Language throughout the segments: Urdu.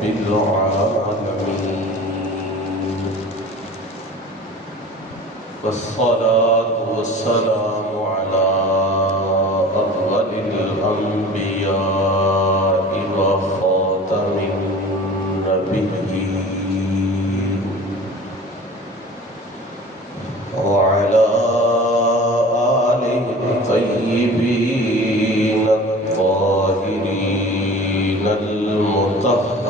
رب العالمين، والصلاة والسلام على أفضل الأنبياء وخاتم النبيين، وعلى آله الطيبين الطاهرين المطهرين،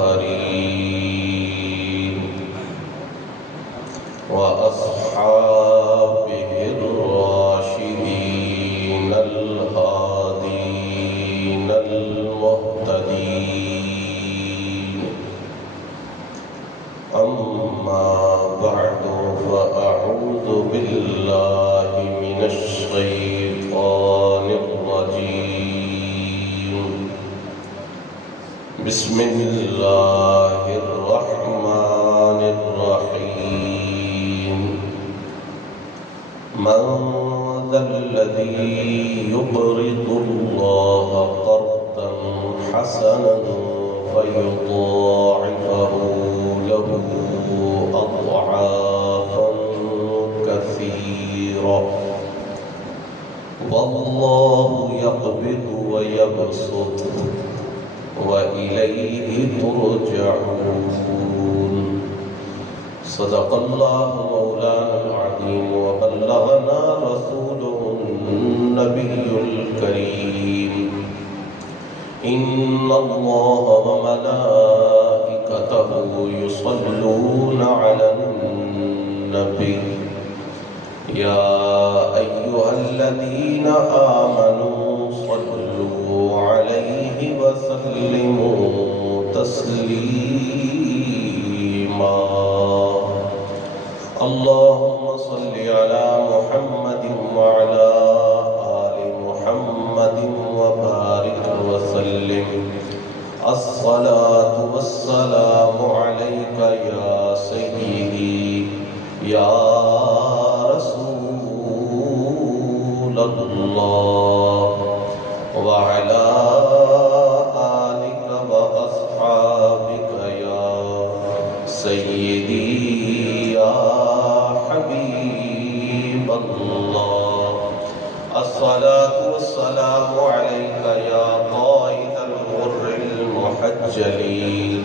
وأصحابه الراشدين الهادين المهتدين. أما بعد، فأعوذ بالله من الشيطان الرجيم. بسم الله الرحمن الرحيم. من ذا الذي يقرض الله قرضا حسنا فيضاعفه له أضعافا كثيرة، والله يقبض ويبسط وإليه ترجعون. صدق الله مولانا العظيم، وبلغنا رسوله النبي الكريم. إن الله وملائكته يصلون على النبي، يا أيها الذين آمنوا صلوا عليه وسلموا تسليما. اللهم صل على محمد وعلى آل محمد وبارك وسلم. الصلاة والسلام عليك يا سيدي يا رسول الله، وعلى آلك وأصحابك يا سيدي يا حبيب الله. الصلاة والسلام عليك يا قائد الغر المحجلين،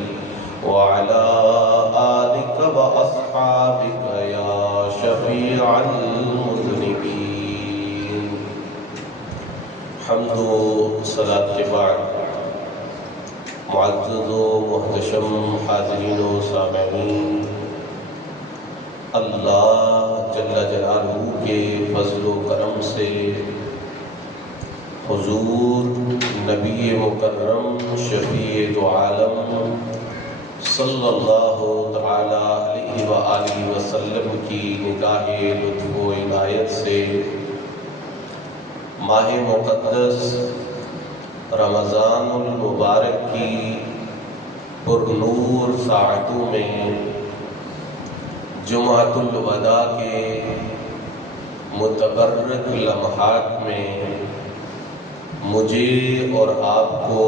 وعلى آلك وأصحابك يا شفيع المذنبين. حمد و صلاة کے بعد معزز و محتشم حاضرین و سامعین، اللہ جل جلالہ کے فضل و کرم سے حضور نبی مکرم شفیع دو عالم صلی اللہ تعالی علیہ وآلہ وسلم کی نگاہ لطف و عنایت سے ماہ مقدس رمضان المبارک کی پرنور ساعتوں میں جمعۃ الوداع کے متبرک لمحات میں مجھے اور آپ کو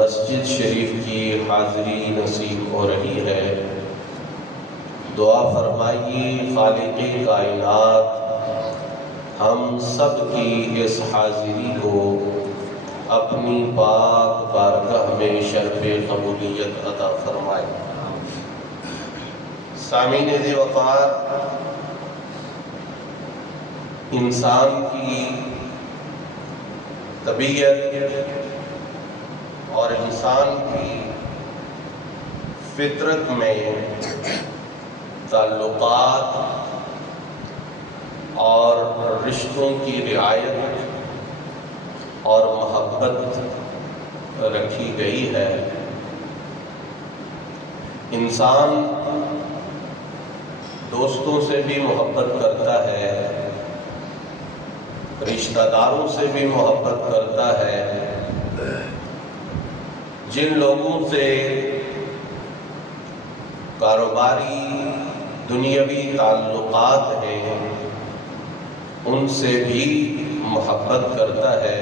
مسجد شریف کی حاضری نصیب ہو رہی ہے. دعا فرمائیے خالق کائنات ہم سب کی اس حاضری کو اپنی پاک بارگاہ میں شرف قبولیت عطا فرمائے. سامعین ذی وقار، انسان کی طبیعت اور انسان کی فطرت میں تعلقات اور رشتوں کی رعایت اور محبت رکھی گئی ہے. انسان دوستوں سے بھی محبت کرتا ہے، رشتہ داروں سے بھی محبت کرتا ہے. جن لوگوں سے کاروباری دنیاوی تعلقات ہیں ان سے بھی محبت کرتا ہے،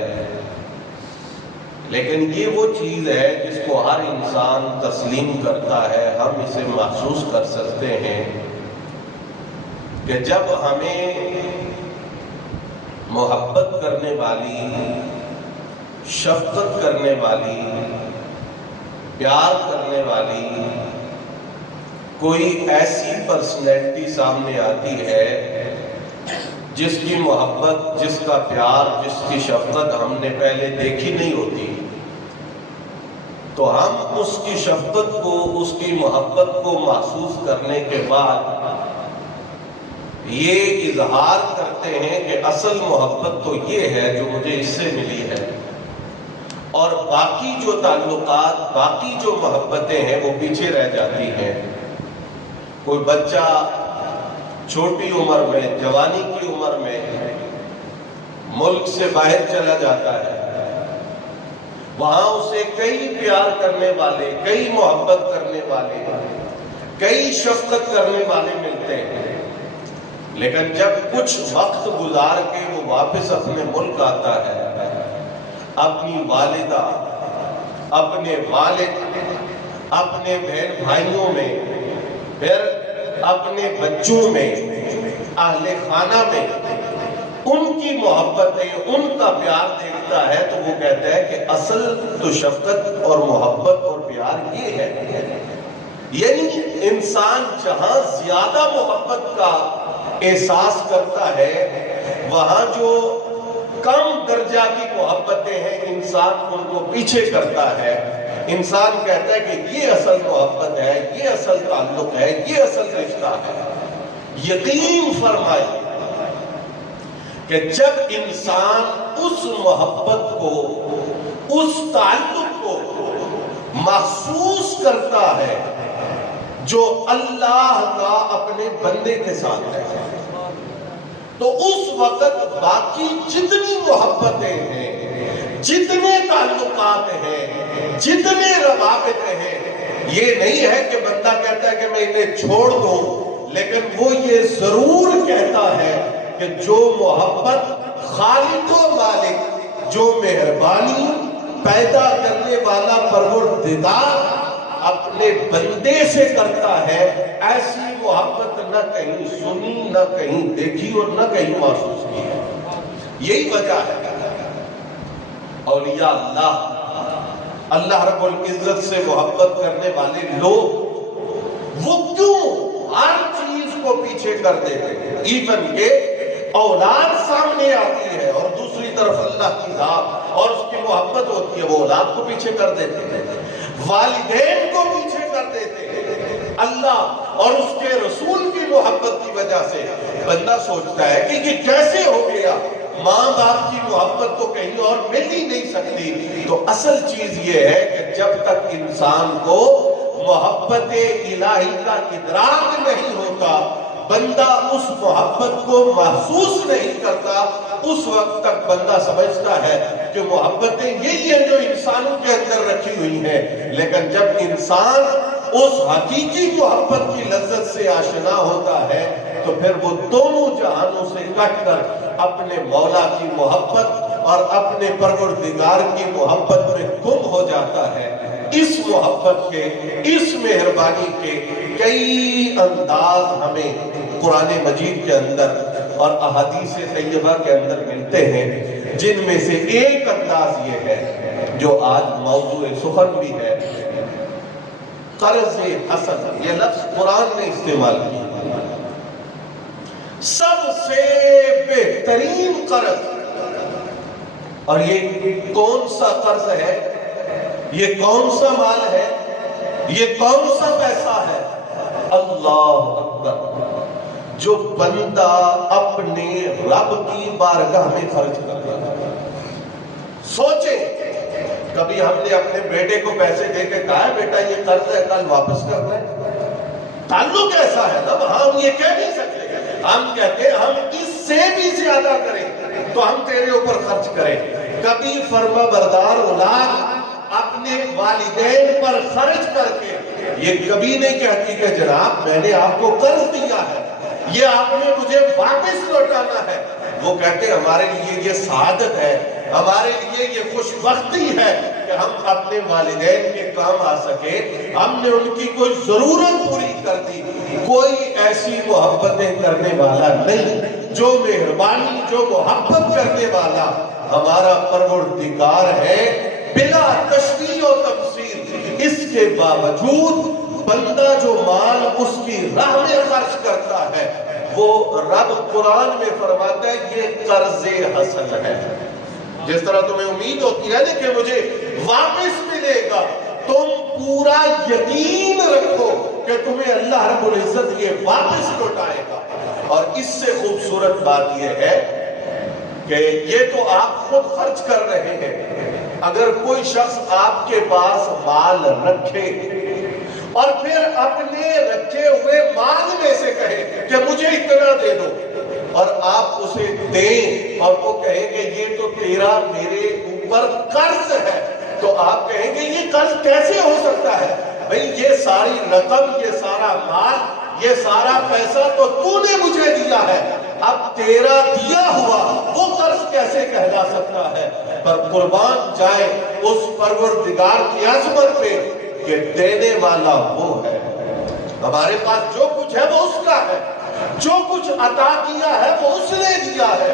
لیکن یہ وہ چیز ہے جس کو ہر انسان تسلیم کرتا ہے. ہم اسے محسوس کر سکتے ہیں کہ جب ہمیں محبت کرنے والی، شفقت کرنے والی، پیار کرنے والی کوئی ایسی پرسنالٹی سامنے آتی ہے جس کی محبت، جس کا پیار، جس کی شفقت ہم نے پہلے دیکھی نہیں ہوتی، تو ہم اس کی شفقت کو، اس کی محبت کو محسوس کرنے کے بعد یہ اظہار کرتے ہیں کہ اصل محبت تو یہ ہے جو مجھے اس سے ملی ہے، اور باقی جو تعلقات، باقی جو محبتیں ہیں وہ پیچھے رہ جاتی ہیں. کوئی بچہ چھوٹی عمر میں، جوانی کی عمر میں ملک سے باہر چلا جاتا ہے، وہاں اسے کئی پیار کرنے والے، کئی محبت کرنے والے، کئی شفقت کرنے والے ملتے ہیں. لیکن جب کچھ وقت گزار کے وہ واپس اپنے ملک آتا ہے، اپنی والدہ، اپنے والد، اپنے بہن بھائیوں میں، پھر اپنے بچوں میں، اہل خانہ میں ان کی محبتیں، ان کا پیار دیکھتا ہے تو وہ کہتا ہے کہ اصل تو شفقت اور محبت اور پیار یہ ہے. یعنی انسان جہاں زیادہ محبت کا احساس کرتا ہے، وہاں جو کم درجہ کی محبتیں ہیں انسان ان کو پیچھے کرتا ہے. انسان کہتا ہے کہ یہ اصل محبت ہے، یہ اصل تعلق ہے، یہ اصل رشتہ ہے. یقین فرمائیے کہ جب انسان اس محبت کو، اس تعلق کو محسوس کرتا ہے جو اللہ کا اپنے بندے کے ساتھ ہے، تو اس وقت باقی جتنی محبتیں ہیں، جتنے تعلقات ہیں، جتنے روابط ہیں، یہ نہیں ہے کہ بندہ کہتا ہے کہ میں انہیں چھوڑ دوں، لیکن وہ یہ ضرور کہتا ہے کہ جو محبت خالق و مالک، جو مہربانی پیدا کرنے والا پروردگار اپنے بندے سے کرتا ہے، ایسی محبت نہ کہیں سنی، نہ کہیں دیکھی اور نہ کہیں محسوس کی ہے. یہی وجہ ہے اولیاء اللہ رب العزت سے محبت کرنے والے لوگ وہ کیوں ہر چیز کو پیچھے کر دیتے ہیں. ایون کہ اولاد سامنے آتی ہے اور دوسری طرف اللہ کی ذات اور اس کی محبت ہوتی ہے، وہ اولاد کو پیچھے کر دیتے ہیں، والدین کو پیچھے کر دیتے ہیں. اللہ اور اس کے رسول کی محبت کی وجہ سے بندہ سوچتا ہے کہ یہ کیسے ہو گیا، ماں باپ کی محبت تو کہیں اور مل ہی نہیں سکتی. تو اصل چیز یہ ہے کہ جب تک انسان کو محبت الہی کا ادراک نہیں ہوتا، بندہ اس محبت کو محسوس نہیں کرتا، اس وقت تک بندہ سمجھتا ہے کہ محبتیں یہی ہیں جو انسانوں کے اندر رکھی ہوئی ہیں. لیکن جب انسان اس حقیقی محبت کی لذت سے آشنا ہوتا ہے تو پھر وہ دونوں جہانوں سے کٹ کر اپنے مولا کی محبت اور اپنے پروردگار کی محبت میں گم ہو جاتا ہے. اس محبت کے، اس مہربانی کے کئی انداز ہمیں قرآن مجید کے اندر اور احادیث طیبہ کے اندر ملتے ہیں، جن میں سے ایک انداز یہ ہے جو آج موضوع سخن بھی ہے، قرض حسن. یہ لفظ قرآن نے استعمال کیا. سب سے بہترین قرض، اور یہ کون سا قرض ہے، یہ کون سا مال ہے، یہ کون سا پیسہ ہے؟ اللہ اکبر، جو بندہ اپنے رب کی بارگاہ میں خرچ کرتا ہے. سوچے کبھی ہم نے اپنے بیٹے کو پیسے دے کے کہا ہے بیٹا یہ قرض ہے کل واپس کرنا ہے؟ تعلق ایسا ہے نا، ہم یہ کہہ نہیں سکتے. ہم کہتے ہیں ہم اس سے بھی زیادہ کریں تو ہم تیرے اوپر خرچ کریں. کبھی فرما بردار اولاد اپنے والدین پر خرچ کر کے یہ کبھی نہیں کہتی کہ جناب میں نے آپ کو قرض دیا ہے، یہ آپ نے مجھے واپس لوٹانا ہے. وہ کہتے ہمارے لیے یہ سعادت ہے، ہمارے لیے یہ خوش بختی ہے کہ ہم اپنے والدین کے کام آ سکے، ہم نے ان کی کوئی ضرورت پوری کر دی۔ کوئی ایسی محبتیں کرنے والا نہیں، جو مہربانی، جو محبت کرنے والا ہمارا پروردگار ہے بلا تشبیہ و تمثیل۔ اس کے باوجود بندہ جو مال اس کی راہ میں خرچ کرتا ہے، وہ رب قرآن میں فرماتا ہے یہ قرض حسن ہے۔ جس طرح تمہیں امید ہوتی ہے کہ مجھے واپس ملے گا، تم پورا یقین رکھو کہ تمہیں اللہ رب العزت یہ واپس لوٹائے گا۔ اور اس سے خوبصورت بات یہ ہے کہ یہ تو آپ خود خرچ کر رہے ہیں، اگر کوئی شخص آپ کے پاس مال رکھے اور پھر اپنے رکھے ہوئے مال میں سے کہے کہ مجھے اتنا دے دو، اور آپ اسے دیں اور وہ کہیں گے یہ تو تیرا میرے اوپر قرض ہے، تو آپ کہیں گے یہ قرض کیسے ہو سکتا ہے؟ بھئی یہ ساری رقم، یہ سارا مال، یہ سارا پیسہ تو تو نے مجھے دیا ہے، اب تیرا دیا ہوا وہ قرض کیسے کہلا سکتا ہے؟ پر قربان جائے اس پروردگار کی عظمت پہ کہ دینے والا وہ ہے۔ ہمارے پاس جو کچھ ہے وہ اس کا ہے، جو کچھ عطا کیا ہے وہ اس نے دیا ہے۔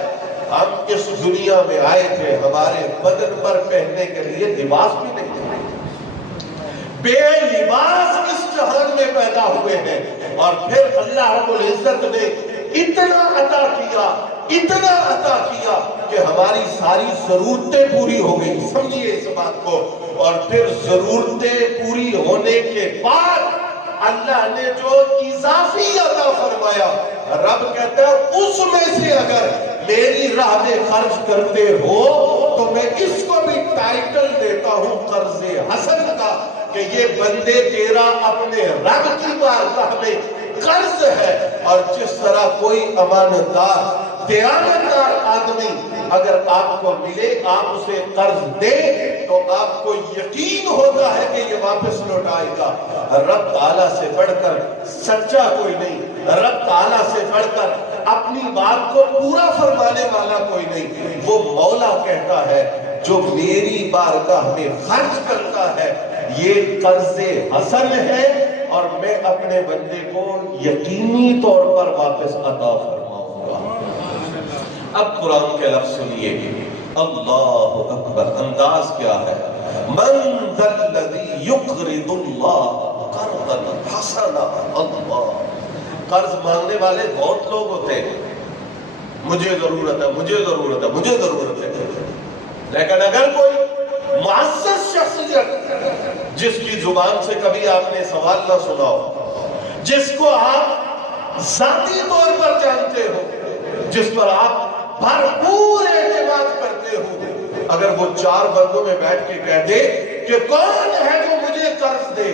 ہم اس دنیا میں آئے تھے، ہمارے بدن پر پہننے کے لیے لباس بھی نہیں تھا، بے لباس اس جہان میں پیدا ہوئے ہیں، اور پھر اللہ رب العزت نے اتنا عطا کیا، اتنا عطا کیا کہ ہماری ساری ضرورتیں پوری ہو گئی۔ سمجھیے اس بات کو۔ اور پھر ضرورتیں پوری ہونے کے بعد اللہ نے جو اضافی عطا فرمایا، رب کہتا ہے اس میں سے اگر میری راہ میں خرچ کرتے ہو تو میں اس کو بھی ٹائٹل دیتا ہوں قرض حسن کا، کہ یہ بندے تیرا اپنے رب کی بارگاہ میں قرض ہے۔ اور جس طرح کوئی امانتدار، دیانتدار آدمی اگر آپ کو ملے، آپ اسے قرض دیں تو آپ کو یقین ہوتا ہے کہ یہ واپس لوٹائے گا۔ رب تعالیٰ سے بڑھ کر سچا کوئی نہیں، رب تعالیٰ سے بڑھ کر اپنی بات کو پورا فرمانے والا کوئی نہیں۔ وہ مولا کہتا ہے جو میری بارگاہ میں خرچ کرتا ہے یہ قرض حسن ہے، اور میں اپنے بندے کو یقینی طور پر واپس عطا فرماؤں گا۔ اب قرآن کے لفظ سنیے، اللہ اکبر، انداز کیا ہے؟ من ذا الذی یقرض اللہ قرضا حسنا۔ اللہ، قرض مانگنے والے بہت لوگ ہوتے ہیں، مجھے ضرورت ہے، مجھے ضرورت ہے، مجھے ضرورت ہے، لیکن اگر کوئی معزز شخصیت جس کی زبان سے کبھی آپ نے سوال نہ سنا ہو، جس کو آپ ذاتی طور پر جانتے ہو، جس پر آپ بھرپور اعتماد کرتے ہو، اگر وہ چار بندوں میں بیٹھ کے کہہ دے کہ کون ہے جو مجھے قرض دے،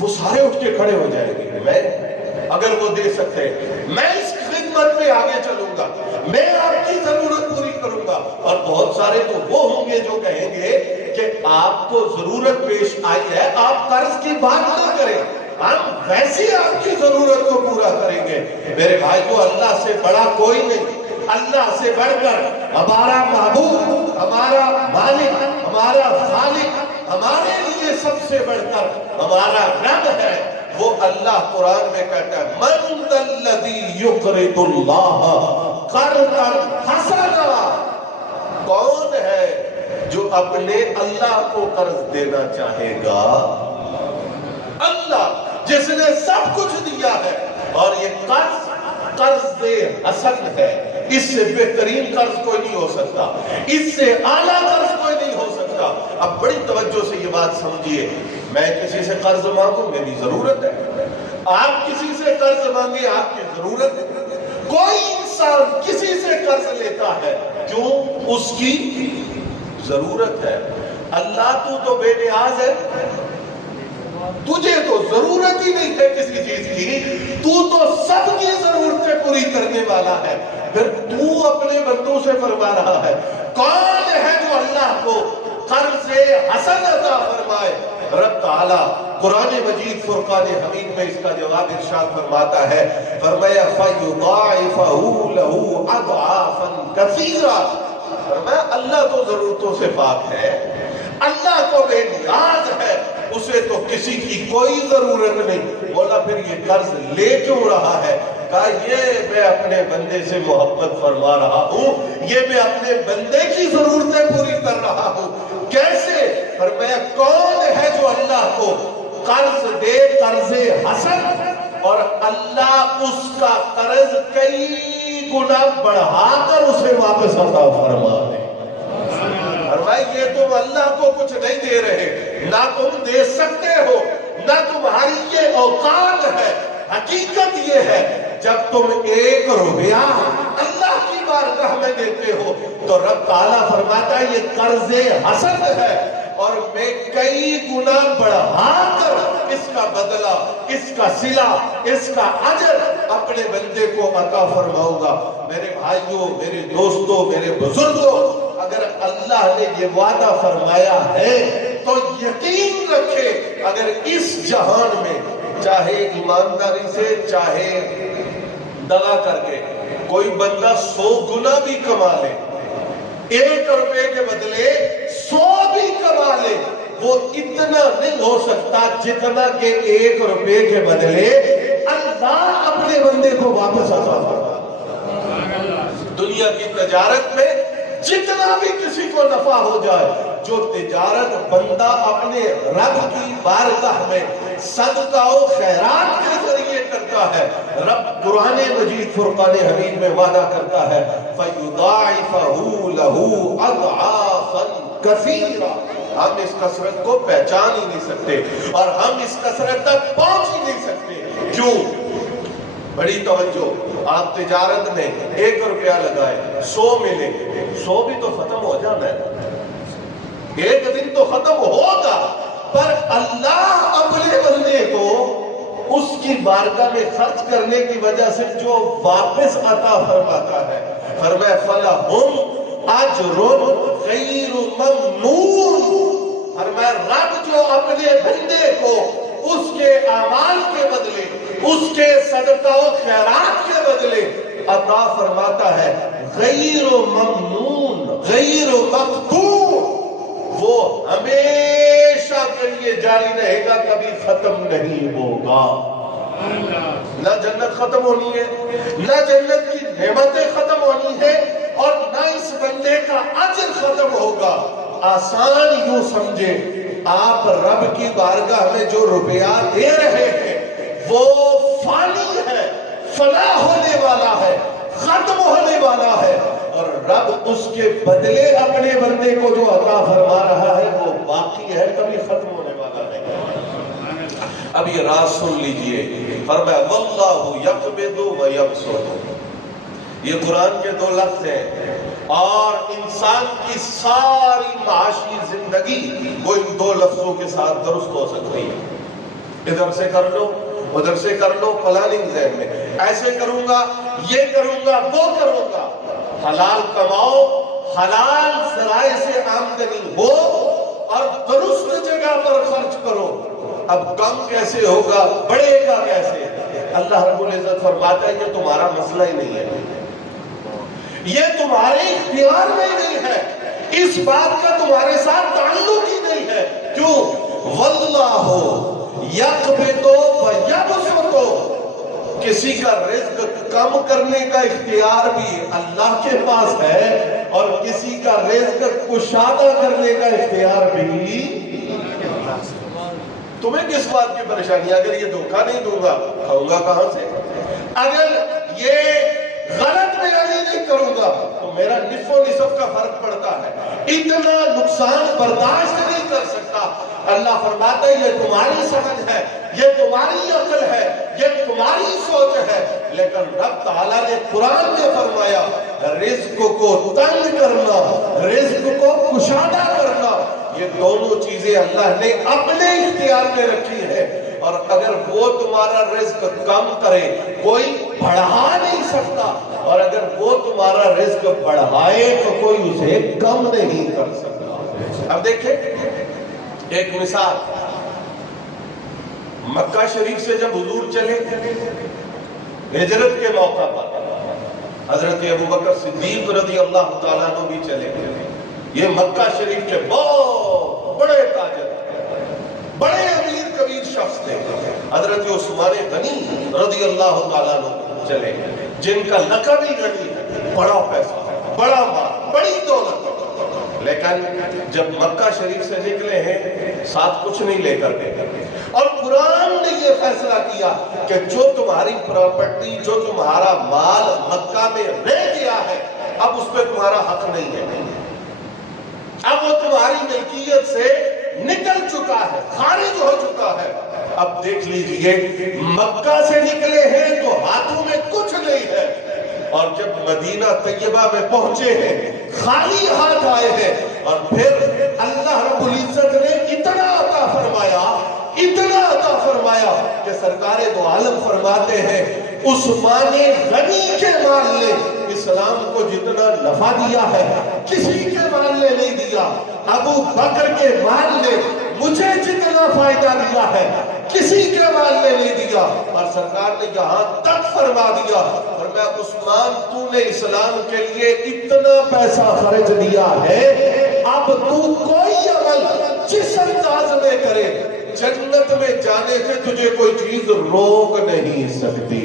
وہ سارے اٹھ کے کھڑے ہو جائیں گے۔ میں اگر وہ دے سکتے، میں اس خدمت میں آگے چلوں گا، میں آپ کی ضرورت پوری کروں گا۔ اور بہت سارے تو وہ ہوں گے جو کہیں گے کہ آپ کو ضرورت پیش آئی ہے، آپ قرض کی بات نہ کریں، ہم ویسے آپ کی ضرورت کو پورا کریں گے۔ میرے بھائی کو اللہ سے بڑا کوئی نہیں، اللہ سے بڑھ کر ہمارا معبود، ہمارا مالک، ہمارا خالق، ہمارے لیے سب سے بڑھ کر ہمارا رب ہے۔ وہ اللہ قرآن میں کہتا ہے من ذا الذی یقرض اللہ قرضا حسنا۔ کون ہے جو اپنے اللہ کو قرض دینا چاہے گا؟ اللہ جس نے سب کچھ دیا ہے، اور یہ قرض حسن ہے۔ اس سے بہترین قرض کوئی نہیں ہو سکتا، اس سے اعلیٰ قرض کوئی نہیں ہو سکتا۔ اب بڑی توجہ سے یہ بات سمجھیے، میں کسی سے قرض مانگوں، میری ضرورت ہے، آپ کسی سے قرض مانگے، آپ کی ضرورت ہے۔ کوئی انسان کسی سے قرض لیتا ہے، کیوں؟ اس کی ضرورت ہے۔ اللہ تو بے نیاز ہے، تجھے تو ضرورت ہی نہیں ہے کسی چیز کی، تو سب کی ضرورتیں پوری کرنے والا ہے، پھر تو اپنے بندوں سے فرما رہا ہے۔ کون ہے جو اللہ کو قرض حسن عطا فرمائے؟ رب تعالیٰ قرآن مجید فرقان حمید میں اس کا جواب ارشاد فرماتا ہے، فرمایا فَيُضَاعِفَهُ لَهُ أَضْعَافًا كَثِيرًا۔ فرمایا اللہ تو ضرورتوں سے پاک ہے، اللہ کو بے نیاز ہے، اسے تو کسی کی کوئی ضرورت نہیں۔ مولا پھر یہ قرض لے کیوں رہا ہے؟ کہا یہ میں اپنے بندے سے محبت فرما رہا ہوں، یہ میں اپنے بندے کی ضرورتیں پوری کر رہا ہوں۔ کیسے؟ فرمایا کون ہے جو اللہ کو قرض دے قرض حسن اور اللہ اس کا قرض کئی گنا بڑھا کر اسے واپس عطا فرما دے؟ فرمایا یہ تم اللہ کو کچھ نہیں دے رہے، نہ تم دے سکتے ہو، نہ تمہاری یہ اوقات ہے۔ حقیقت یہ ہے جب تم 1 روپیہ اللہ کی بارگاہ میں دیتے ہو تو رب تعالیٰ فرماتا ہے یہ قرض حسن ہے اور میں کئی گنا بڑھا کر اس کا بدلہ، اس کا صلہ، اس کا اجر اپنے بندے کو عطا فرماؤں گا۔ میرے بھائیوں، میرے دوستوں، میرے بزرگوں، اگر اللہ نے یہ وعدہ فرمایا ہے تو یقین رکھے اگر اس جہان میں چاہے ایمانداری سے چاہے دغا کر کے کوئی بندہ 100 گنا بھی کما لے، 1 روپے کے بدلے 100 بھی کما لے، وہ اتنا نہیں ہو سکتا جتنا کہ 1 روپے کے بدلے اللہ اپنے بندے کو واپس عطا فرمائے۔ دنیا کی تجارت میں جتنا بھی کسی کو نفع ہو جائے، جو تجارت بندہ اپنے رب کی بارگاہ میں صدقہ و خیرات کے ذریعے کرتا ہے، رب قرآن مجید فرقان حمید میں وعدہ کرتا ہے فَيُضَاعِفَهُ لَهُ أَضْعَافًا كَثِيرًا۔ ہم اس کثرت کو پہچان ہی نہیں سکتے اور ہم اس کثرت تک پہنچ ہی نہیں سکتے۔ کیوں؟ بڑی توجہ، آپ تجارت میں 1 روپیہ لگائے، 100 ملے، 100 بھی تو ختم ہو جانا ہے، ایک دن تو ختم ہوگا، پر اللہ اپنے بندے کو اس کی بارگاہ میں خرچ کرنے کی وجہ سے جو واپس عطا فرماتا ہے، فرمایا فَلَهُمْ أَجْرٌ غَيْرُ مَمْنُونٍ۔ فرمایا رب جو اپنے بندے کو اس کے اعمال کے بدلے، اس کے صدقہ و خیرات کے بدلے عطا فرماتا ہے، غیر ممنون، غیر مقطوع، وہ ہمیشہ کے لیے جاری رہے گا، کبھی ختم نہیں ہوگا۔ نہ جنت ختم ہونی ہے، نہ جنت کی نعمتیں ختم ہونی ہے، اور نہ اس بندے کا اجر ختم ہوگا۔ آسان یوں سمجھے، آپ رب کی بارگاہ میں جو روپیہ دے رہے ہیں وہ فانی ہے، فنا ہونے والا ہے، ختم ہونے والا ہے، اور رب اس کے بدلے اپنے بندے کو جو عطا فرما رہا ہے وہ باقی ہے، کبھی ختم ہونے والا ہے۔ اب یہ راز سن لیجئے، فرمایا واللہ یقبض و یبسط، یہ قرآن کے 2 لفظ ہیں اور انسان کی ساری معاشی زندگی وہ ان 2 لفظوں کے ساتھ درست ہو سکتی ہے۔ ادھر سے کر لو، ادھر سے کر لو، پلاننگ ذہن میں، ایسے کروں گا، یہ کروں گا، وہ کروں گا۔ حلال کماؤ، حلال ذرائع سے آمدنی ہو اور درست جگہ پر خرچ کرو۔ اب کم کیسے ہوگا، بڑھے گا کیسے؟ اللہ رب العزت فرماتا ہے یہ تمہارا مسئلہ ہی نہیں ہے، یہ تمہارے اختیار میں نہیں ہے، اس بات کا تمہارے ساتھ تعلق ہی نہیں ہے۔ کیوں؟ واللہ یقبض و یبسط، کسی کا رزق کم کرنے کا اختیار بھی اللہ کے پاس ہے اور کسی کا رزق کشادہ کرنے کا اختیار بھی۔ تمہیں کس بات کی پریشانی؟ اگر یہ دھوکہ نہیں دوں گا کھاؤں گا کہاں سے؟ اگر یہ غلط بیانی نہیں کروں گا تو میرا نصف و نصف کا فرق پڑتا ہے، اتنا نقصان برداشت نہیں کر سکتا۔ اللہ فرماتا ہے یہ تمہاری سمجھ ہے، یہ تمہاری عقل ہے، یہ تمہاری سوچ ہے، لیکن رب تعالیٰ نے قرآن میں فرمایا رزق کو تنگ کرنا، رزق کو کشادہ کرنا، یہ دونوں چیزیں اللہ نے اپنے اختیار میں رکھی ہے، اور اگر وہ تمہارا رزق کم کرے کوئی بڑھا نہیں سکتا، اور اگر وہ تمہارا رزق بڑھائے تو کوئی اسے کم نہیں کر سکتا۔ اب دیکھیں ایک مثال، مکہ شریف سے جب حضور چلے ہجرت کے موقع پر، حضرت ابوبکر صدیق رضی اللہ تعالیٰ عنہ بھی چلے، یہ مکہ شریف کے بہت بڑے تاجر، بڑے امیر کبیر شخص تھے، حضرت عثمان غنی رضی اللہ تعالیٰ عنہ چلے، جن کا لقب ہی غنی ہے، بڑا پیسہ، بڑا مال، بڑی دولت، لیکن جب مکہ شریف سے نکلے ہیں ساتھ کچھ نہیں لے کر گئے، اور قرآن نے یہ فیصلہ کیا کہ جو تمہاری پراپرٹی، جو تمہارا مال مکہ میں رہ گیا ہے، اب اس پہ تمہارا حق نہیں ہے، اب وہ تمہاری ملکیت سے نکل چکا ہے، خارج ہو چکا ہے۔ اب دیکھ لیجئے مکہ سے نکلے ہیں تو ہاتھوں میں کچھ نہیں ہے، اور جب مدینہ طیبہ میں پہنچے ہیں خالی ہاتھ آئے ہیں، اور پھر اللہ رب العزت نے اتنا عطا فرمایا، اتنا عطا فرمایا کہ سرکار دو عالم فرماتے ہیں عثمان غنی کے مال نے اسلام کو جتنا نفع دیا ہے کسی کے مال نے نہیں دیا، ابو بکر کے مال نے مجھے جتنا فائدہ دیا ہے کسی کے مال نے نہیں دیا، اور سرکار نے یہاں تک فرما دیا، فرمایا عثمان تو نے اسلام کے لیے اتنا پیسہ خرچ دیا ہے، اب تو کوئی عمل جس انداز میں کرے جنت میں جانے سے تجھے کوئی چیز روک نہیں سکتی۔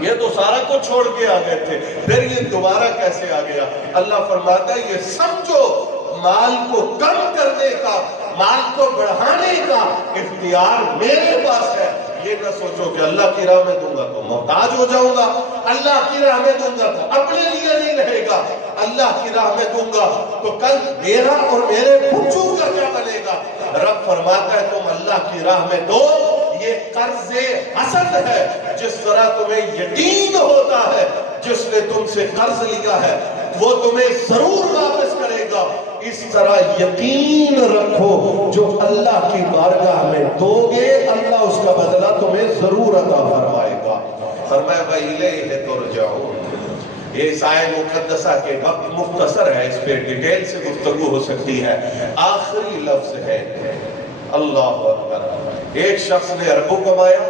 یہ تو سارا کچھ چھوڑ کے آ گئے تھے، پھر یہ دوبارہ کیسے آ گیا؟ اللہ فرماتا ہے یہ سمجھو مال کو کم کرنے کا، مال کو بڑھانے کا اختیار میرے پاس ہے، یہ نہ سوچو کہ اللہ کی راہ میں دوں گا تو محتاج ہو جاؤں گا، اللہ کی راہ میں دوں گا تو اپنے لیے نہیں رہے گا، اللہ کی راہ میں دوں گا تو کل میرا اور میرے بچوں کا کیا بنے گا؟ رب فرماتا ہے تم اللہ کی راہ میں دو، یہ قرض حسن ہے، جس طرح تمہیں یقین ہوتا ہے جس نے تم سے قرض لیا ہے وہ تمہیں ضرور واپس کرے گا، اس طرح یقین رکھو جو اللہ کی بارگاہ میں دو گے اللہ اس کا بدلہ تمہیں ضرور عطا فرمائے گا۔ فرمایا وَإِلَيْهِ تُرْجَعُونَ۔ یہ اس آیت مقدسہ کے وقت مختصر ہے، اس پہ ڈیٹیل سے گفتگو ہو سکتی ہے، آخری لفظ ہے اللہ اکبر۔ ایک شخص نے اربوں کمایا،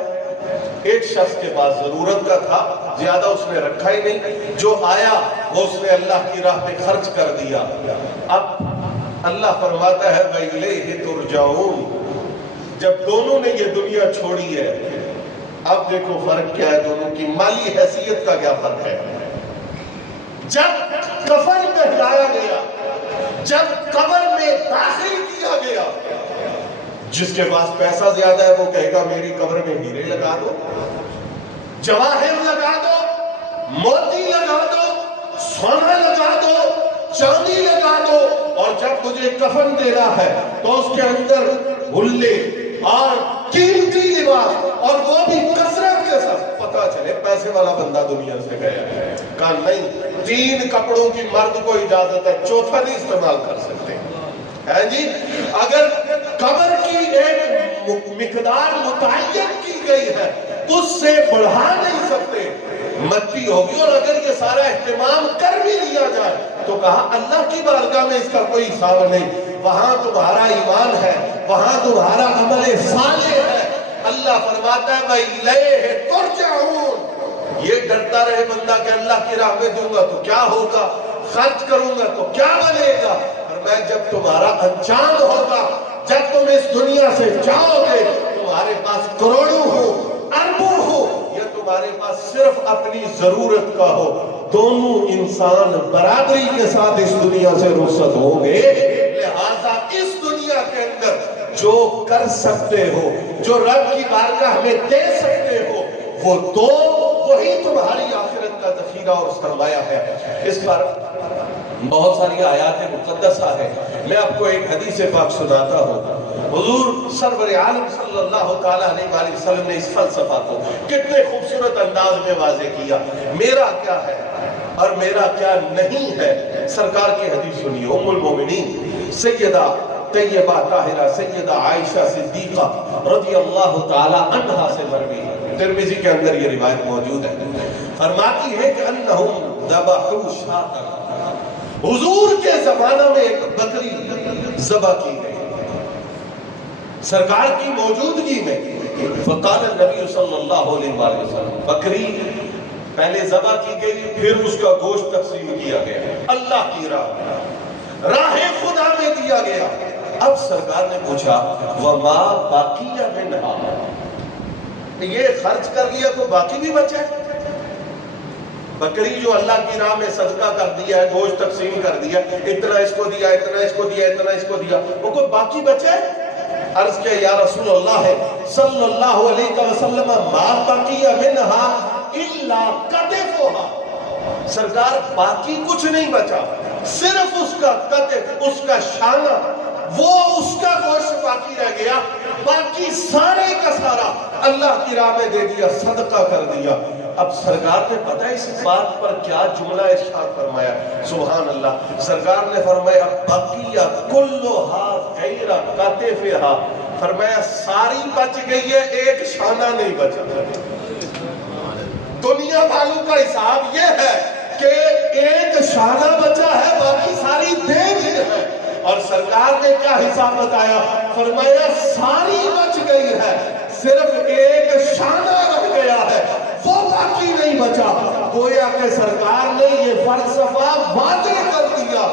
ایک شخص کے پاس ضرورت کا تھا، زیادہ اس نے رکھا ہی نہیں، جو آیا وہ اس نے اللہ کی راہ پہ خرچ کر دیا۔ اب اللہ فرماتا ہے وَإِلَيْهِ تُرْجَعُونَ۔ جب دونوں نے یہ دنیا چھوڑی ہے، اب دیکھو فرق کیا ہے دونوں کی، مالی حیثیت کا کیا فرق ہے۔ جب کفن میں لایا گیا، جب قبر میں داخل کیا گیا، جس کے پاس پیسہ زیادہ ہے وہ کہے گا میری قبر میں ہیرے لگا دو، جواہر لگا دو، موتی لگا دو، سونا لگا دو، چاندی لگا دو، اور جب مجھے کفن دینا ہے تو اس کے اندر حلے اور قیمتی لباس، اور وہ بھی کثرت کے ساتھ، پتہ چلے پیسے والا بندہ دنیا سے گیا ہے۔ کہا نہیں، 3 کپڑوں کی مرد کو اجازت ہے، چوتھا نہیں استعمال کر سکتے ہے جی۔ اگر قبر کی ایک مقدار متعین کی گئی ہے اس سے بڑھا نہیں سکتے، مٹی ہوگی، اور اگر یہ سارا اہتمام کر بھی لیا جائے تو کہا اللہ کی بارگاہ میں اس کا کوئی حساب نہیں، وہاں تمہارا ایمان ہے، وہاں تمہارا عمل صالح ہے۔ اللہ فرماتا ہے وَإِلَيْهِ تُرْجَعُونَ۔ یہ ڈرتا رہے بندہ کہ اللہ کی راہ میں دوں گا تو کیا ہوگا، خرچ کروں گا تو کیا بنے گا۔ میں جب تمہارا انجام ہوگا، جب تم اس دنیا سے جاؤ گے، تمہارے پاس کروڑوں ہو، اربوں ہو، یا تمہارے پاس صرف اپنی ضرورت کا ہو، دونوں انسان برابری کے ساتھ اس دنیا سے رخصت ہوں گے۔ لہذا اس دنیا کے اندر جو کر سکتے ہو، جو رب کی بارگاہ میں دے سکتے ہو، وہ دو، وہی تمہاری آخرت کا ذخیرہ اور سرمایہ ہے۔ اس پر بہت ساری آیات مقدسہ ہے، میں آپ کو ایک حدیث پاک سناتا ہوں۔ حضور سرور عالم صلی اللہ تعالیٰ علیہ وسلم نے اس فلسفہ کو کتنے خوبصورت انداز میں واضح کیا، میرا کیا ہے اور میرا کیا نہیں ہے۔ سرکار کی حدیث سنیے، ام المومنین سیدہ طیبہ طاہرہ سیدہ عائشہ صدیقہ رضی اللہ تعالیٰ عنہا سے مروی ہے، ترمذی کے اندر یہ روایت موجود ہے، فرماتی ہے کہ انہم ذبحوا شاۃ، حضور کے زمانہ میں ایک بکری ذبح کی گئی سرکار کی موجودگی میں۔ فقال النبی صلی اللہ علیہ وسلم، بکری پہلے ذبح کی گئی، پھر اس کا گوشت تقسیم کیا گیا اللہ کی راہ میں۔ راہ خدا میں دیا گیا۔ اب سرکار نے پوچھا وما باقیہ منہا، یہ خرچ کر لیا تو باقی بھی بچا ہے؟ بکری جو اللہ کی راہ میں صدقہ کر دیا ہے، گوشت تقسیم کر دیا، اتنا اس کو دیا، اتنا اس کو دیا، اتنا اس کو دیا، وہ کوئی باقی بچا ہے؟ عرض کیا یا رسول اللہ صلی اللہ علیہ وسلم ما بقی منہا الا قطفھا، سرکار باقی کچھ نہیں بچا، صرف اس کا قطف، اس کا شانہ، وہ اس کا گوشت باقی رہ گیا، باقی سارے کا سارا اللہ کی راہ میں دے دیا، صدقہ کر دیا۔ اب سرکار نے پتہ اس بات پر کیا جملہ ارشاد فرمایا، سبحان اللہ، سرکار نے فرمایا بقیہ کلھا غیر قطفھا، فرمایا ساری بچ گئی ہے، ایک شانہ نہیں بچا۔ دنیا والوں کا حساب یہ ہے کہ ایک شانہ بچا ہے، باقی ساری دیگ ہے، اور سرکار نے کیا حساب بتایا، فرمایا ساری بچ گئی ہے، صرف ایک شانہ رہ گیا ہے، وہ باقی نہیں بچا۔ گویا کہ سرکار نے یہ فلسفہ واضح کر دیا،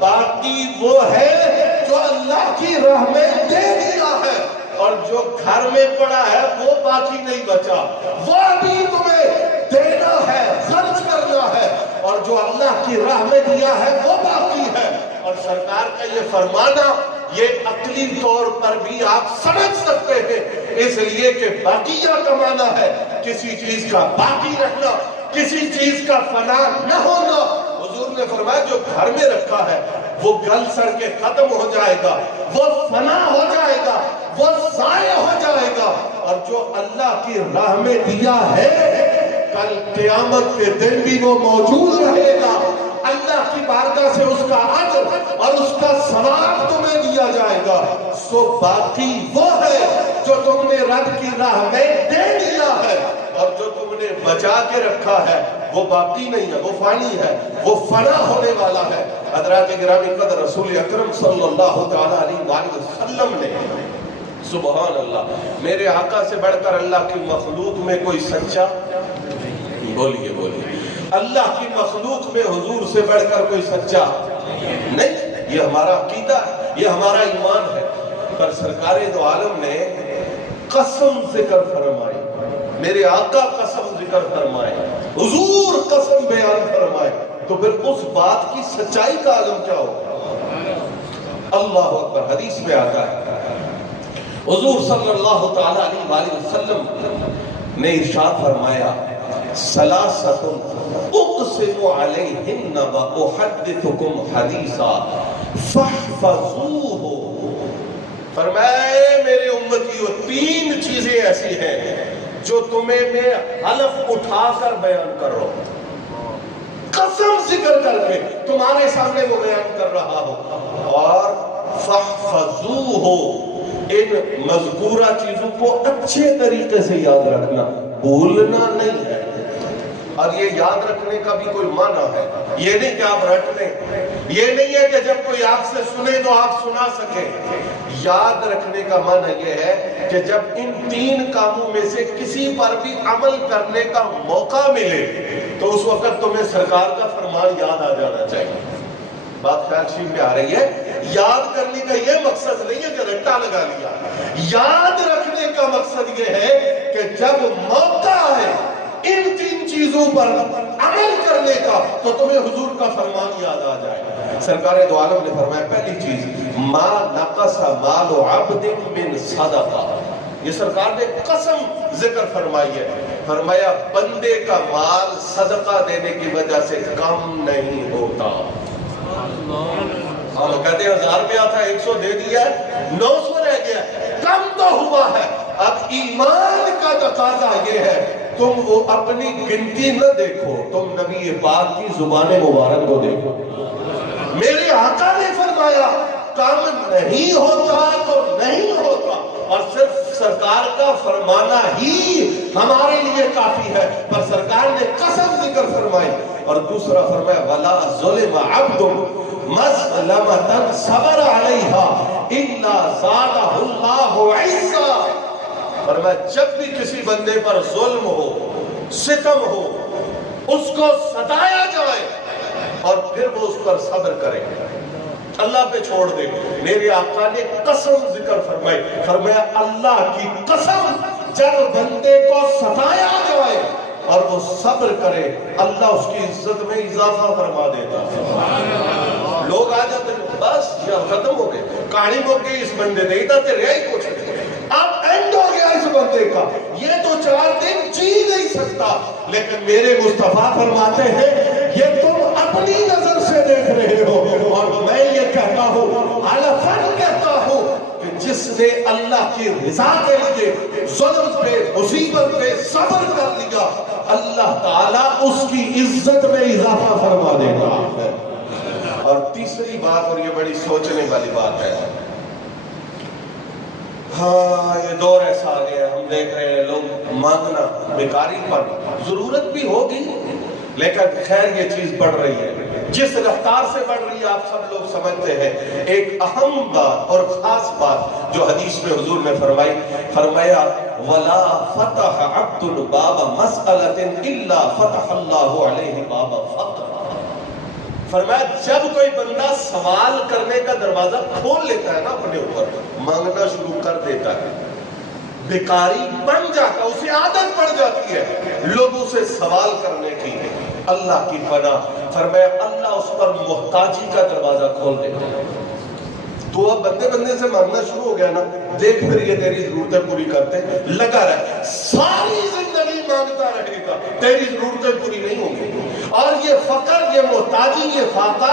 باقی وہ ہے جو اللہ کی راہ میں دے دیا ہے، اور جو گھر میں پڑا ہے وہ باقی نہیں بچا، وہ بھی تمہیں دینا ہے، خرچ کرنا ہے، اور جو اللہ کی راہ میں دیا ہے وہ باقی ہے۔ اور سرکار کا یہ فرمانا یہ عقلی طور پر بھی آپ سمجھ سکتے ہیں، اس لیے کہ باقیہ کا معنی ہے کسی چیز کا باقی رکھنا، کسی چیز کا فنا نہ ہونا۔ حضور نے فرمایا جو گھر میں رکھا ہے وہ گل سڑ کے ختم ہو جائے گا، وہ فنا ہو جائے گا، وہ ضائع ہو جائے گا، اور جو اللہ کی راہ میں دیا ہے کل قیامت کے دن بھی وہ موجود رہے گا، اللہ کی بارگاہ سے اس کا اجر اور اس کا ثواب تمہیں دیا جائے گا۔ سو باقی وہ ہے جو تم نے رب کی راہ میں دے دیا ہے، اور جو تم نے بچا کے رکھا ہے وہ باقی نہیں ہے، وہ فانی ہے، وہ فنا ہونے والا ہے۔ حضرات گرامی قدر رسول اکرم صلی اللہ تعالیٰ علیہ وآلہ وسلم نے، سبحان اللہ، میرے آقا سے بڑھ کر اللہ کی مخلوق میں کوئی سچا، بولیے بولیے، اللہ کی مخلوق میں حضور سے بڑھ کر کوئی سچا نہیں، یہ ہمارا عقیدہ ہے، یہ ہمارا ایمان ہے۔ پر سرکار دو عالم نے قسم ذکر فرمائی، میرے آقا قسم ذکر فرمائے، حضور قسم بیان فرمائے، تو پھر اس بات کی سچائی کا عالم کیا ہوگا؟ اللہ اکبر۔ حدیث میں آتا ہے حضور صلی اللہ تعالیٰ علیہ وآلہ وسلم نے ارشاد فرمایا ثلاثۃ اقسم علیہن واحدثکم حدیثا فاحفظوہ، فرمائے میرے امتیوں تین چیزیں ایسی ہیں جو تمہیں میں حلف اٹھا کر بیان کر رہا ہوں، قسم ذکر کر کے تمہارے سامنے وہ بیان کر رہا ہوں، اور فاحفظوہ، ان مذکورہ چیزوں کو اچھے طریقے سے یاد رکھنا، بھولنا نہیں ہے۔ اور یہ یاد رکھنے کا بھی کوئی معنی ہے، یہ نہیں کہ آپ رٹ لیں، یہ نہیں ہے کہ جب کوئی آپ سے سنے تو آپ سنا سکیں۔ یاد رکھنے کا معنی یہ ہے کہ جب ان تین کاموں میں سے کسی پر بھی عمل کرنے کا موقع ملے تو اس وقت تمہیں سرکار کا فرمان یاد آ جانا چاہیے۔ بات خیال شیف میں آ رہی ہے؟ یاد کرنے کا یہ مقصد نہیں ہے کہ رٹا لگا لیا، یاد رکھنے کا مقصد یہ ہے کہ جب موقع آئے ان تین چیزوں پر عمل کرنے کا تو تمہیں حضور کا فرمان یاد آ جائے۔ سرکار دو عالم نے فرمایا پہلی چیز ما نقص مال عبد من صدقہ، یہ سرکار نے قسم ذکر فرمائی ہے، فرمایا بندے کا مال صدقہ دینے کی وجہ سے کم نہیں ہوتا۔ ہم کہتے ہیں 1000 روپیہ تھا 100 دے دیا ہے 900 رہ گیا، کم تو ہوا ہے۔ اب ایمان کا تقاضا یہ ہے تم وہ اپنی گنتی نہ دیکھو، تم نبی پاک کی زبان مبارک کو دیکھو۔ میرے آقا نے فرمایا کام نہیں ہوتا تو نہیں ہوتا، اور صرف سرکار کا فرمانا ہی ہمارے لیے کافی ہے، پر سرکار نے قسم ذکر فرمائی۔ اور دوسرا فرمایا وَلَا ظُلِمَ عَبْدٌ مَظْلَمَةً صَبَرَ عَلَيْهَا إِلَّا زَادَهُ اللَّهُ عِزًّا، فرمایا جب بھی کسی بندے پر ظلم ہو، ستم ہو، اس کو ستایا جائے اور پھر وہ اس پر صبر کرے، اللہ پہ چھوڑ دے. میرے آقا نے قسم ذکر فرمائی, فرمایا اللہ کی قسم جب بندے کو ستایا جائے اور وہ صبر کرے اللہ اس کی عزت میں اضافہ فرما دیتا. لوگ آ جاتے ہیں بس یہ ختم ہو گئے, کہانی ہو گئی, اس بندے نہیں تھا تیرے ہی کچھ نہیں, اب اینڈ ہو گیا اس بندے کا, یہ تو 4 دن جی نہیں سکتا. لیکن میرے مصطفیٰ فرماتے ہیں یہ تم اپنی نظر سے دیکھ رہے ہو, اور میں یہ کہتا ہوں علفاً کہتا ہوں کہ جس نے اللہ کی رضا کے لیے ظلم پہ مصیبت پہ صبر کر لیا اللہ تعالیٰ اس کی عزت میں اضافہ فرما دے گا. اور تیسری بات, اور یہ بڑی سوچنے والی بات ہے, ہاں یہ دور ایسا آ گیا, ہم دیکھ رہے ہیں لوگ مانگنا بیکاری پر, ضرورت بھی ہوگی لیکن خیر یہ چیز بڑھ رہی ہے, جس رفتار سے بڑھ رہی ہے آپ سب لوگ سمجھتے ہیں. ایک اہم بات اور خاص بات جو حدیث میں حضور نے فرمائی, فرمایا وَلَا فَتَحَ عَبْدٌ بَابَ مَسْأَلَةٍ إِلَّا فَتَحَ اللَّهُ عَلَيْهِ بَابَ فَقْرٍ. فرمایا جب کوئی بندہ سوال کرنے کا دروازہ کھول لیتا ہے نا اپنے اوپر, مانگنا شروع کر دیتا ہے, بیکاری بن جاتا, اسے عادت پڑ جاتی ہے لوگوں سے سوال کرنے کی, اللہ کی پناہ, فرمایا اللہ اس پر محتاجی کا دروازہ کھول دیتا ہے. تو اب بندے سے مانگنا شروع ہو گیا نا, دیکھ پھر یہ تیری ضرورتیں پوری کرتے لگا رہے, ساری زندگی مانگتا رہے گا, تیری ضرورتیں پوری نہیں ہوں گی, اور یہ فقر, یہ محتاجی, یہ فاقہ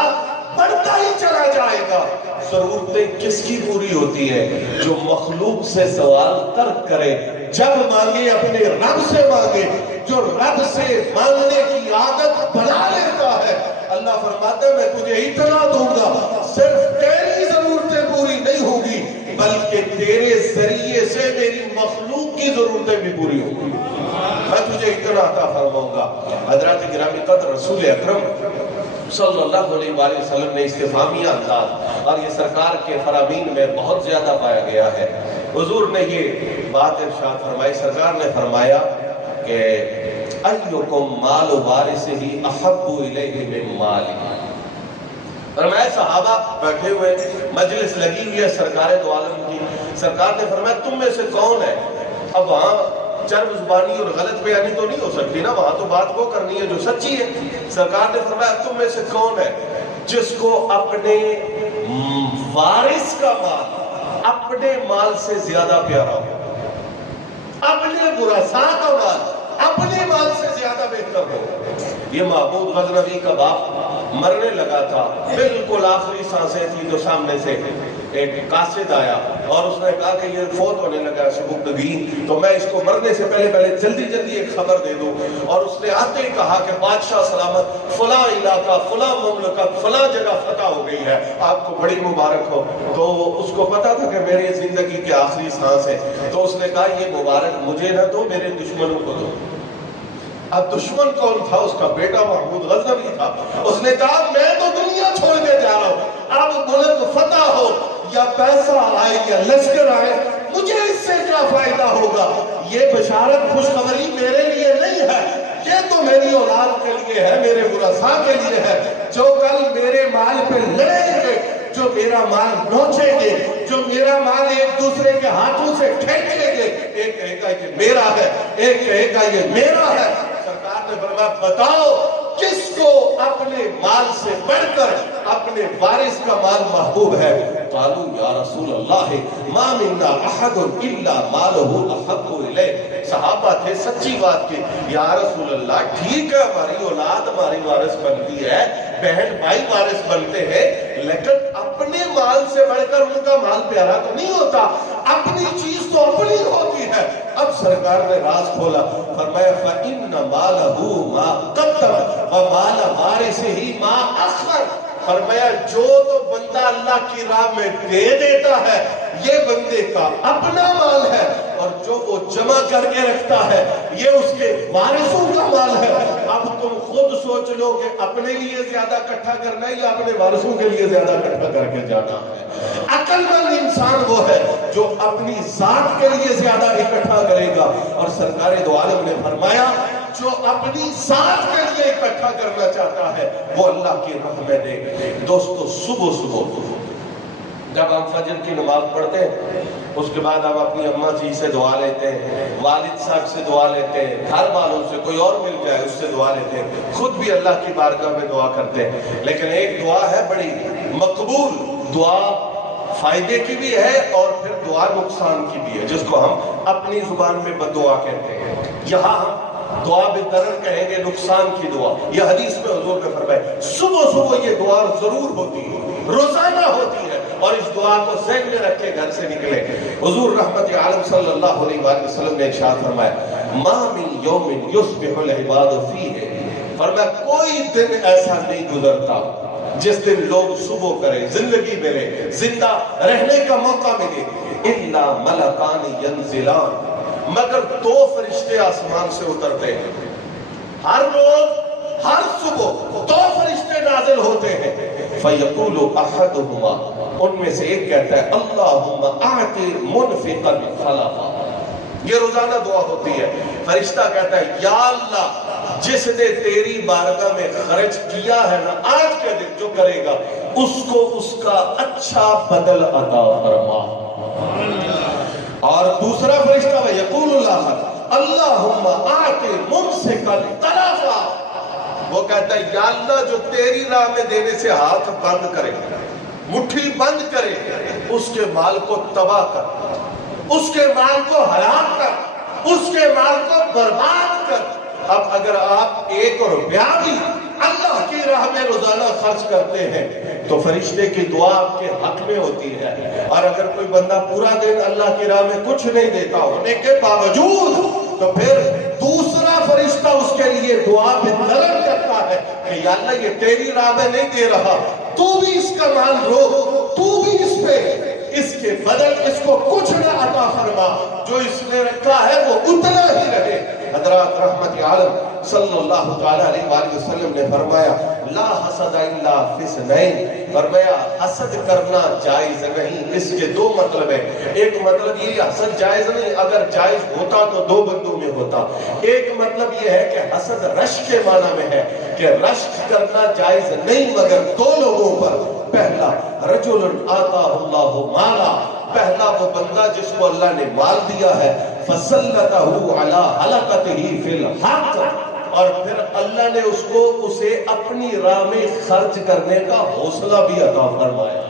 بڑھتا ہی چلا جائے گا. ضرورتیں کس کی پوری ہوتی ہے؟ جو مخلوق سے سوال ترک کرے, جب مانگے اپنے رب سے مانگے, جو رب سے مانگنے کی عادت بنا لیتا ہے. اللہ فرماتا ہے میں تجھے اتنا دوں گا, صرف تیری ضرورتیں پوری نہیں ہوگی بلکہ تیرے ذریعے سے میری مخلوق کی ضرورتیں بھی پوری ہوں گی, میں تجھے اتنا عطا فرماؤں گا. حضرات گرامی قدر رسول اکرم صلی اللہ علیہ وآلہ وسلم نے استفہامیہ انداز, اور یہ سرکار کے فرامین میں بہت زیادہ پایا گیا ہے. حضور نے یہ بات ارشاد فرمائی, سرکار نے فرمایا کہ ایکم مال وارثہ احب الیہ من مالی. فرمایا صحابہ بیٹھے ہوئے, مجلس لگی ہوئی ہے سرکار دو عالم کی, سرکار نے فرمایا تم میں سے کون ہے, اب وہاں چرب زبانی اور غلط بیانی تو نہیں ہو سکتی نا, وہاں تو بات وہ کرنی ہے جو سچی ہے. سرکار نے فرمایا تم میں سے کون ہے جس کو اپنے وارث کا مال اپنے مال سے زیادہ پیارا ہو, اپنے ورثاء کا مال اپنے مال سے زیادہ بہتر ہو. یہ محمود غزنوی کا باپ مرنے لگا تھا, بالکل آخری سانسیں تھی, تو سامنے سے ایک قاصد آیا اور اس نے کہا کہ یہ فوت ہونے لگا شگفتگی, تو میں اس کو مرنے سے پہلے جلدی ایک خبر دے دوں. اور اس نے آتے ہی کہا کہ بادشاہ سلامت, فلاں علاقہ, فلاں مملکت, فلاں جگہ فتح ہو گئی ہے, آپ کو بڑی مبارک ہو. تو اس کو پتا تھا کہ میری زندگی کی آخری سانس ہے, تو اس نے کہا یہ مبارک مجھے نہ دو, میرے دشمنوں کو دو. اب دشمن کون تھا؟ اس کا بیٹا محمود غزنوی تھا. اس نے کہا میں تو دنیا چھوڑ کے جا رہا ہوں, اب ملک فتح ہو یا پیسہ آئے یا لشکر آئے, مجھے اس سے کیا فائدہ ہوگا؟ یہ بشارت خوشخبری میرے لیے نہیں ہے, یہ تو میری اولاد کے لیے ہے, میرے ورثاء کے لیے ہے, جو کل میرے مال پہ لڑیں گے, جو میرا مال نوچیں گے, جو میرا مال ایک دوسرے کے ہاتھوں سے کھینچیں گے. ایک کہے گا یہ میرا ہے, ایک کہے گا یہ میرا ہے. سرکار نے فرمایا بتاؤ کس کو اپنے مال سے بڑھ کر اپنے وارث کا مال محبوب ہے؟ قالوا یا رسول اللہ ما منا احد الا مالہ احب الیہ. صحابہ تھے سچی بات کی, یا رسول اللہ ٹھیک ہے ہماری اولاد ہماری وارث بنتی ہے, بہن بھائی وارث بنتے ہیں, لیکن اپنے مال سے بڑھ کر ان کا مال پیارا تو نہیں ہوتا, اپنی چیز تو اپنی ہوتی ہے. اب سرکار نے راز کھولا, فرمایا فَإِنَّ مَالَهُ مَا قَدَّمَ وَمَالَ وَارِثِهِ مَا أَخَّرَ. فرمایا جو تو بندہ اللہ کی راہ میں دے دیتا ہے یہ بندے کا اپنا مال ہے, اور جو وہ جمع کر کے رکھتا ہے یہ اس کے وارثوں کا مال ہے. اب تم خود سوچ لو کہ اپنے لیے زیادہ اکٹھا کرنا ہے یا اپنے وارثوں کے لیے زیادہ اکٹھا کر کے جانا ہے. عقل مند انسان وہ ہے جو اپنی ذات کے لیے زیادہ اکٹھا کرے گا. اور سرکار دو عالم نے فرمایا جو اپنی ذات کے لیے اکٹھا کرنا چاہتا ہے وہ اللہ کی راہ میں دے۔ دوستو صبح جب ہم فجر کی نماز پڑھتے ہیں اس کے بعد ہم اپنی اماں جی سے دعا لیتے ہیں، والد صاحب سے دعا لیتے ہیں، گھر والوں سے کوئی اور مل جائے اس سے دعا لیتے ہیں، خود بھی اللہ کی بارگاہ میں دعا کرتے ہیں۔ لیکن ایک دعا ہے بڑی مقبول دعا، فائدے کی بھی ہے اور پھر دعا نقصان کی بھی ہے، جس کو ہم اپنی زبان میں بددعا کہتے ہیں۔ یہاں ہم دعا بالضرر کہیں گے نقصان کی دعا۔ یہ حدیث میں حضور نے فرمایا صبح یہ دعا ضرور ہوتی ہے، روزانہ ہوتی ہے، اور اس دعا کو ذہن میں رکھ کے گھر سے نکلے۔ حضور رحمت عالم صلی اللہ علیہ وآلہ وسلم نے ارشاد فرمایا ما من یوم یصبح العباد فیہ، فرمایا کوئی دن ایسا نہیں گزرتا جس دن لوگ صبح کریں، زندگی ملے، زندہ رہنے کا موقع ملے، الا ملکان ینزلان، مگر 2 فرشتے آسمان سے اترتے ہیں۔ ہر روز ہر صبح 2 فرشتے نازل ہوتے ہیں۔ فیقول احدہما، ان میں سے ایک کہتا ہے اللہم اعط منفقا خلفا، یہ روزانہ دعا ہوتی ہے۔ فرشتہ کہتا ہے یا اللہ جس نے تیری بارگاہ میں خرچ کیا ہے نا آج کے دن جو کرے گا اس کو اس کا اچھا بدل عطا فرما۔ اور دوسرا فرشتہ ہے یقول اللہ اللہم اعط ممسکا تلفا، وہ کہتا ہے یا اللہ جو تیری راہ میں دینے سے ہاتھ بند کرے، مٹھی بند کرے، اس کے مال کو تباہ کر، اس کے مال کو ہلاک کر، اس کے مال کو برباد کر۔ اب اگر آپ 1 روپیہ بھی اللہ کی راہ میں روزانہ خرچ کرتے ہیں تو فرشتے کی دعا آپ کے حق میں ہوتی ہے، اور اگر کوئی بندہ پورا دن اللہ کی راہ میں کچھ نہیں دیتا ہونے کے باوجود تو پھر دوسرا فرشتہ اس کے لیے دعا بالدرر کرتا ہے کہ یا اللہ یہ تیری راہ میں نہیں دے رہا، تو بھی اس کا مال رو، تو بھی اس پہ اس کے بدل اس کو کچھ نہ عطا فرما، جو اس نے رکھا ہے وہ اتنا ہی رہے۔ حضرات رحمت عالم صلی اللہ تعالیٰ علیہ وآلہ وسلم نے فرمایا لا حسد الا فی اثنین، فرمایا حسد کرنا جائز نہیں۔ اس کے 2 مطلب ہیں، ایک مطلب یہ حسد جائز نہیں، اگر جائز ہوتا تو 2 بندوں میں ہوتا۔ ایک مطلب یہ ہے کہ حسد رشک کے معنی میں ہے کہ رشک کرنا جائز نہیں مگر 2 لوگوں پر۔ پہلا رجل آتاہ اللہ مالا، پہلا وہ بندہ جس کو اللہ نے مال دیا ہے، فسلطہ علی حلقتہ فی الحق، اور پھر اللہ نے اس کو اسے اپنی راہ میں خرچ کرنے کا حوصلہ بھی عطا فرمایا،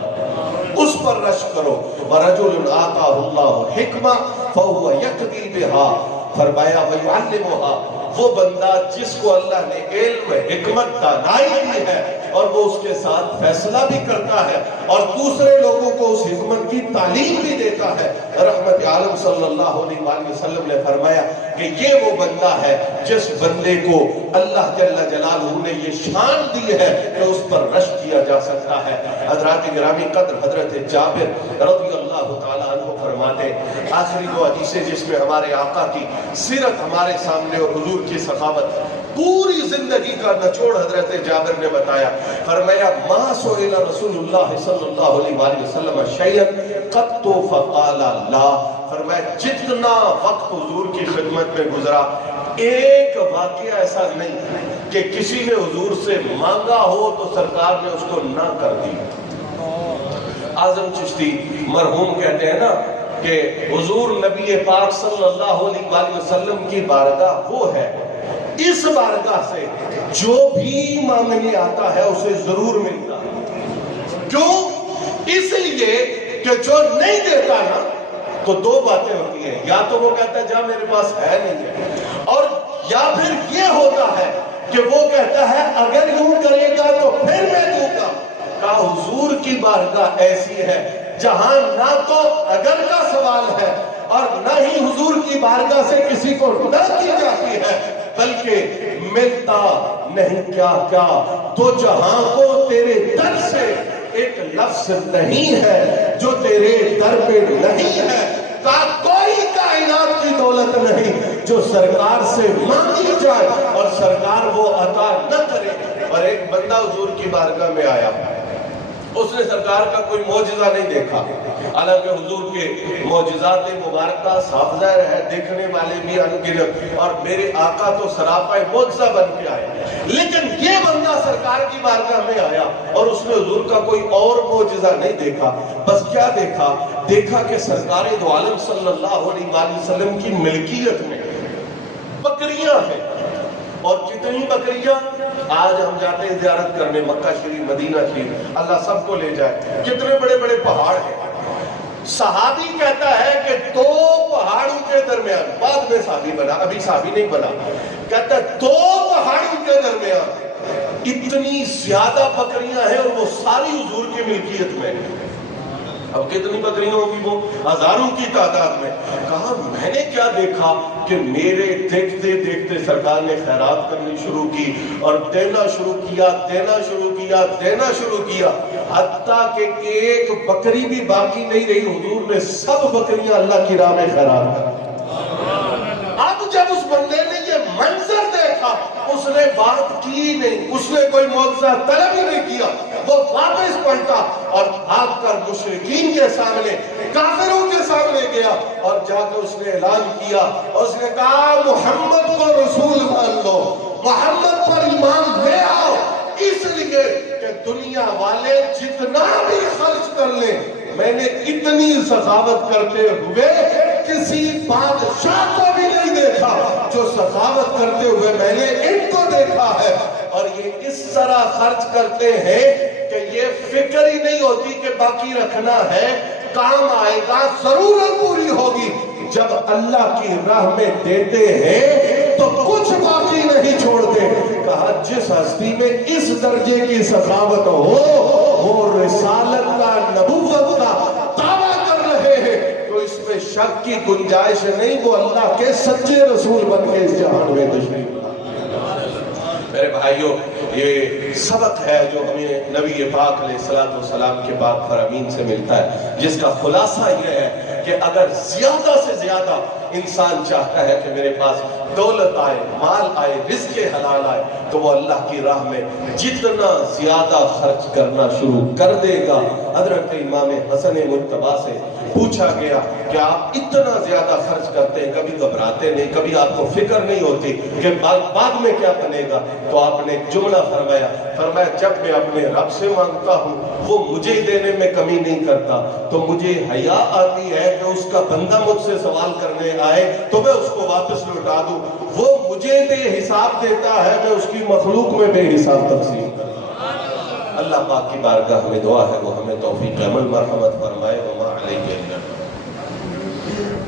اس پر رشک کرو۔ ورجل آتاہ اللہ حکمہ فہو یقضی بہا، فرمایا ویعلمہا، وہ بندہ جس کو اللہ نے علم حکمت دانائی دی ہے اور وہ اس کے ساتھ فیصلہ بھی کرتا ہے اور دوسرے لوگوں کو اس حکمت کی تعلیم بھی دیتا ہے۔ رحمت عالم صلی اللہ علیہ وآلہ وسلم نے فرمایا کہ یہ وہ بندہ ہے جس بندے کو اللہ جل جلالہ نے یہ شان دی ہے کہ اس پر رشک کیا جا سکتا ہے۔ حضرات گرامی قدر حضرت جابر رضی اللہ تعالیٰ عنہ فرماتے ہیں، آخری 2 حدیثیں جس میں ہمارے آقا کی سیرت ہمارے سامنے اور حضور کی سخاوت، پوری زندگی کا نچوڑ حضرت جابر نے بتایا۔ فرمایا ما سئل رسول اللہ صلی اللہ علیہ وآلہ وسلم شیئا قط فقال لا، فرمایا جتنا وقت حضور کی خدمت میں گزرا ایک واقعہ ایسا نہیں کہ کسی نے حضور سے مانگا ہو تو سرکار نے اس کو نہ کر دی۔ اعظم چشتی مرحوم کہتے ہیں نا کہ حضور نبی پاک صلی اللہ علیہ وآلہ وسلم کی بارگاہ وہ ہے، اس بارگاہ سے جو بھی مانگنے آتا ہے اسے ضرور ملتا ہے۔ کیوں؟ اس لیے کہ جو نہیں دیتا نا تو 2 باتیں ہوتی ہیں، یا تو وہ کہتا ہے جا میرے پاس ہے نہیں ہے، اور یا پھر یہ ہوتا ہے کہ وہ کہتا ہے اگر یوں کرے گا تو پھر میں دوں گا۔ کہا حضور کی بارگاہ ایسی ہے جہاں نہ تو اگر کا سوال ہے اور نہ ہی حضور کی بارگاہ سے کسی کو نہ کی جاتی ہے، بلکہ ملتا نہیں کیا کیا تو جہاں کو تیرے در سے ایک لفظ نہیں ہے جو تیرے در پہ نہیں ہے، کوئی کائنات کی دولت نہیں جو سرکار سے مانگی جائے اور سرکار وہ عطا نہ کرے۔ اور ایک بندہ حضور کی بارگاہ میں آیا، اس نے سرکار کا کوئی معجزہ نہیں دیکھا، حالانکہ حضور کے معجزات مبارکہ صاف ظاہر ہے، دیکھنے والے بھی انگنت، اور میرے آقا تو سراپا معجزہ بن کے آئے، لیکن یہ بندہ سرکار کی بارگاہ میں آیا اور اس نے حضور کا کوئی اور معجزہ نہیں دیکھا، بس کیا دیکھا؟ دیکھا کہ سرکار دو عالم صلی اللہ علیہ وآلہ وسلم کی ملکیت میں بکریاں ہیں، اور کتنی بکریاں؟ آج ہم جاتے ہیں زیارت کرنے مکہ شریف، مدینہ شریف، اللہ سب کو لے جائے، کتنے بڑے بڑے پہاڑ ہیں۔ صحابی کہتا ہے کہ دو پہاڑوں کے درمیان، بعد میں صحابی بنا، ابھی صحابی نہیں بنا، کہتا ہے دو پہاڑوں کے درمیان اتنی زیادہ بکریاں ہیں اور وہ ساری حضور کی ملکیت میں۔ اب کتنی بکریاں ہوگی؟ وہ ہزاروں کی تعداد میں۔ کہا میں نے کیا دیکھا کہ میرے دیکھتے دیکھتے سرکار نے خیرات کرنی شروع کی اور دینا شروع کیا، دینا شروع کیا، دینا شروع کیا، حتیٰ کہ ایک بکری بھی باقی نہیں رہی، حضور نے سب بکریاں اللہ کی راہ میں خیرات کر۔ اب جب اس بندے نے یہ منظر دیکھا، اس نے بات کی نہیں، اس نے کوئی معجزہ طلب ہی نہیں کیا، وہ واپس پلٹا اور بھاگ کر مشرکین کے سامنے، کافروں کے سامنے گیا اور جا کر اس نے اعلان کیا، اس نے کہا محمد کو رسول مان لو، محمد پر ایمان لے آؤ، اس لیے کہ دنیا والے جتنا بھی خرچ کر لیں، میں نے اتنی سخاوت کرتے ہوئے کسی بادشاہ کو بھی نہیں دیکھا جو سخاوت کرتے ہوئے میں نے ان کو دیکھا ہے، اور یہ اس طرح خرچ کرتے ہیں کہ یہ فکر ہی نہیں ہوتی کہ باقی رکھنا ہے، کام آئے گا، ضرورت پوری ہوگی۔ جب اللہ کی راہ میں دیتے ہیں تو کچھ باقی نہیں چھوڑتے۔ کہا جس ہستی میں اس درجے کی سخاوت ہو، وہ رسالت کا، نبوت کا دعویٰ کر رہے ہیں، تو اس میں شک کی گنجائش نہیں، وہ اللہ کے سچے رسول بن کے اس جہان میں تشریف۔ میرے بھائیوں، یہ سبق ہے جو ہمیں نبی پاک علیہ السلام کے بعد فرامین سے ملتا ہے، جس کا خلاصہ یہ ہے کہ اگر زیادہ سے زیادہ انسان چاہتا ہے کہ میرے پاس دولت آئے، مال آئے، رزق حلال آئے، تو وہ اللہ کی راہ میں جتنا زیادہ خرچ کرنا شروع کر دے گا۔ حضرت امام حسن مجتبیٰ سے پوچھا گیا کہ آپ اتنا زیادہ خرچ کرتے ہیں، کبھی گھبراتے نہیں، کبھی آپ کو فکر نہیں ہوتی کہ بعد میں کیا بنے گا؟ تو آپ نے ایک جملہ فرمایا جب میں اپنے رب سے مانگتا ہوں وہ مجھے دینے میں کمی نہیں کرتا، تو مجھے حیا آتی ہے کہ اس کا بندہ مجھ سے سوال کرنے آئے تو میں اس کو واپس لوٹا دوں، وہ مجھے بے حساب دیتا ہے، میں اس کی مخلوق میں بے حساب تقسیم کرتا ہوں۔ اللہ پاک کی بارگاہ میں دعا ہے وہ ہمیں توفیق عمل مرحمت فرمائے، وما علیہ